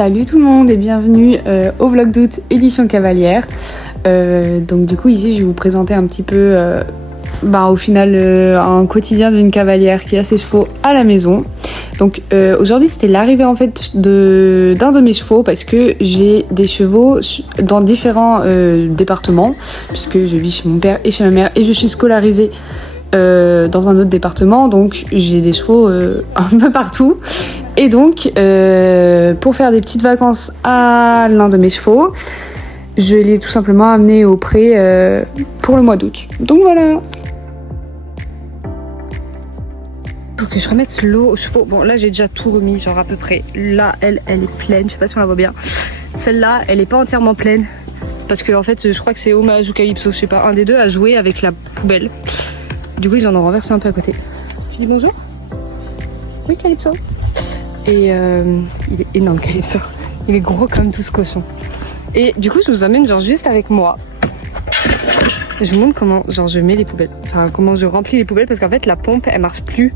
Salut tout le monde et bienvenue au vlog d'août édition cavalière. Donc du coup ici je vais vous présenter un petit peu au final un quotidien d'une cavalière qui a ses chevaux à la maison. Donc aujourd'hui c'était l'arrivée en fait d'un de mes chevaux parce que j'ai des chevaux dans différents départements puisque je vis chez mon père et chez ma mère et je suis scolarisée dans un autre département, donc j'ai des chevaux un peu partout. Et donc pour faire des petites vacances à l'un de mes chevaux, je l'ai tout simplement amené au pré pour le mois d'août. Donc voilà. Pour que je remette l'eau aux chevaux. Bon là j'ai déjà tout remis, genre à peu près. Là elle est pleine, je sais pas si on la voit bien. Celle-là elle est pas entièrement pleine parce que en fait je crois que c'est Hommage ou Calypso, je sais pas, un des deux a joué avec la poubelle. Du coup ils en ont renversé un peu à côté. Je dis bonjour. Oui Calypso. Et il est énorme Calypso. Il est gros comme tout ce cochon. Et du coup je vous amène genre juste avec moi. Je vous montre comment genre je mets les poubelles. Enfin comment je remplis les poubelles parce qu'en fait la pompe elle marche plus.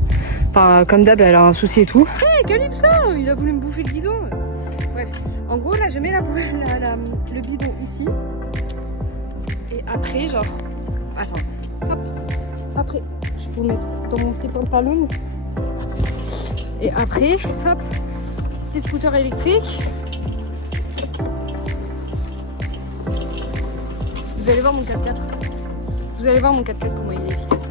Enfin comme d'hab elle a un souci et tout. Hey Calypso, il a voulu me bouffer le bidon. Bref. En gros là je mets la poubelle, le bidon ici. Et après genre. Attends. Hop. Après je vais vous le mettre dans mon petit pantalon. Et après, hop, petit scooter électrique. Vous allez voir mon 4x4. Vous allez voir mon 4x4 comment il est efficace.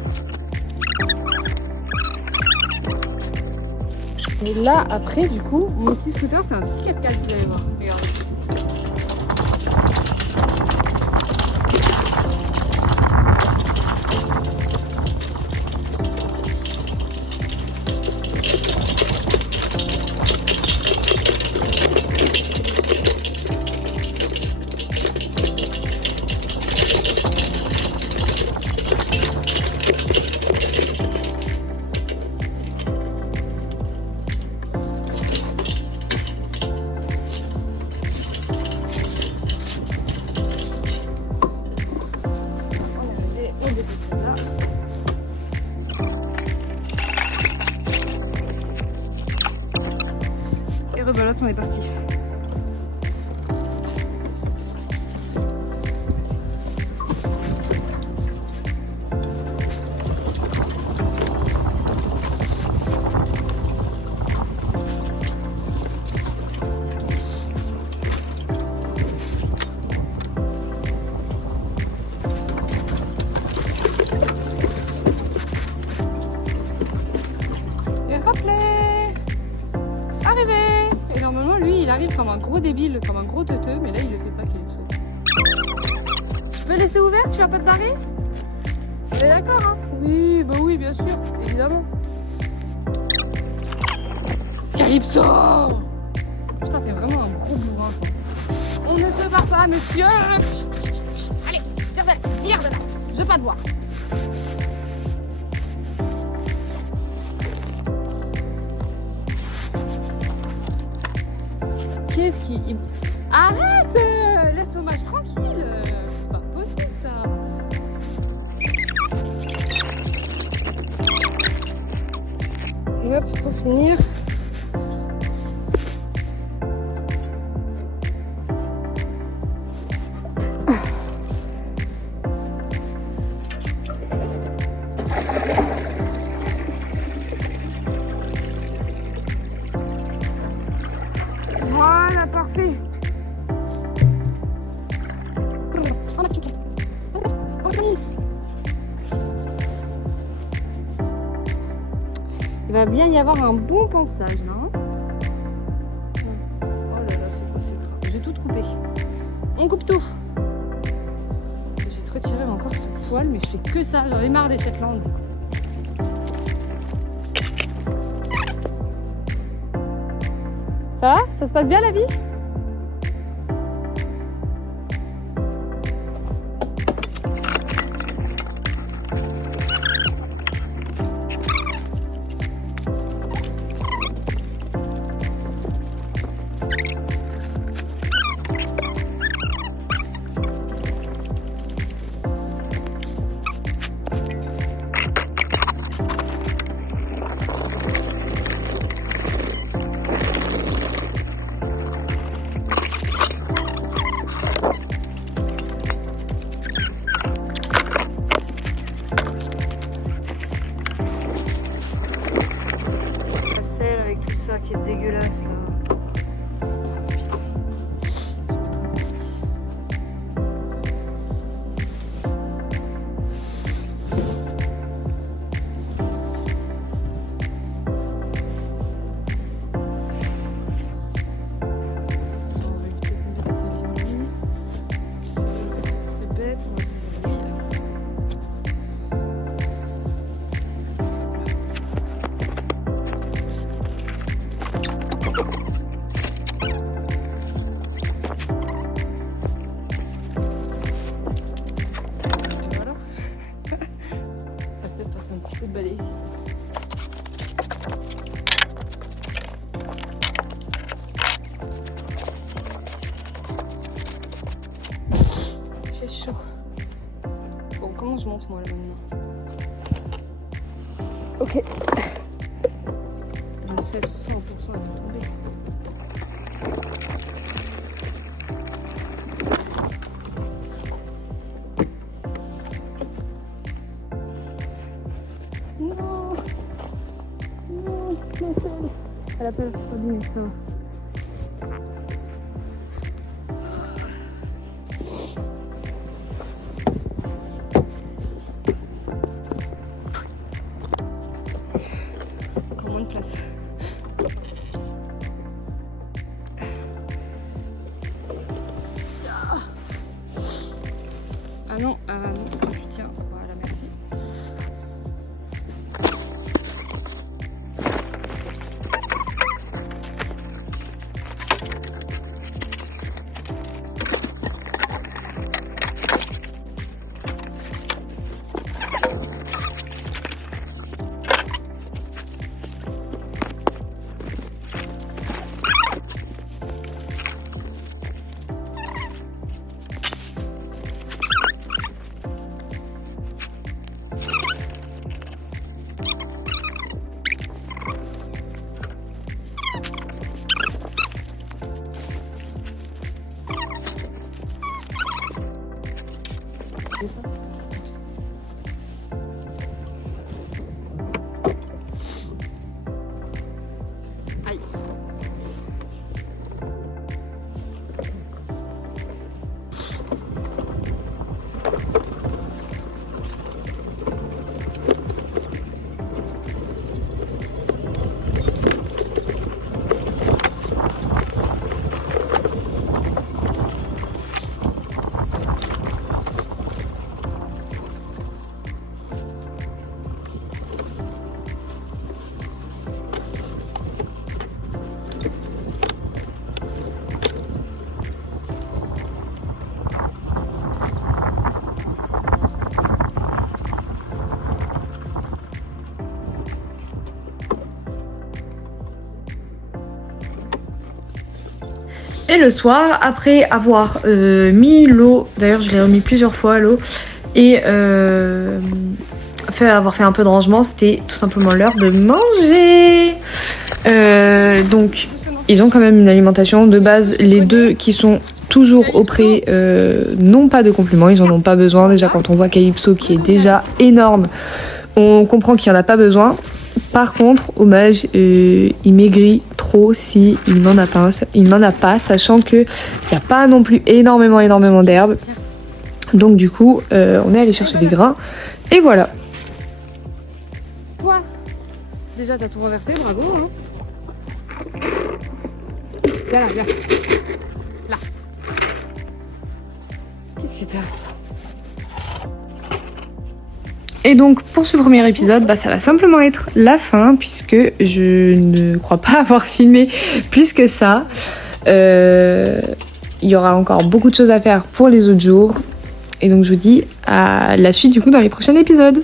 Et là, après, du coup, mon petit scooter, c'est un petit 4x4, vous allez voir. Regardez. Et rebelote, on est parti. Arrivé. Et normalement lui il arrive comme un gros débile, comme un gros teuteux, mais là il le fait pas Calypso. Je peux laisser ouvert, tu vas pas te barrer? On est d'accord hein? Oui, bah oui bien sûr, évidemment. Calypso! Putain t'es vraiment un gros bourrin. On ne se barre pas monsieur. Allez, viens dedans, je veux pas te voir. Qu'est-ce qui... Arrête! Laisse Hommage tranquille! C'est pas possible ça! Et hop, pour finir... Voilà, parfait. Il va bien y avoir un bon ponçage là. Oh là là, c'est quoi, c'est grave. J'ai tout coupé. On coupe tout. J'ai trop tiré encore ce poil, mais je fais que ça. J'en ai marre des Shetland. Ça va? Ça se passe bien la vie? balai ici. J'ai chaud. Bon, comment je monte moi là maintenant? Ok. La selle 100% elle va tomber. Non, non, la selle. Elle appelle pas 10 000 ça. Encore moins de place. Ah non, tu tiens. Voilà, merci. C'est ça. Aïe. Et le soir, après avoir mis l'eau, d'ailleurs je l'ai remis plusieurs fois l'eau, et avoir fait un peu de rangement, c'était tout simplement l'heure de manger. Donc ils ont quand même une alimentation de base. Les deux qui sont toujours au pré n'ont pas de compléments, ils en ont pas besoin. Déjà quand on voit Calypso qui est déjà énorme, on comprend qu'il n'y en a pas besoin. Par contre, Hommage, il maigrit trop s'il n'en a pas, sachant qu'il n'y a pas non plus énormément d'herbes. Donc du coup, on est allé chercher des grains. Et voilà. Toi, déjà t'as tout renversé, bravo. Hein. Viens là, viens. Là. Qu'est-ce que t'as ? Et donc pour ce premier épisode, ça va simplement être la fin puisque je ne crois pas avoir filmé plus que ça. Il y aura encore beaucoup de choses à faire pour les autres jours. Et donc je vous dis à la suite du coup dans les prochains épisodes.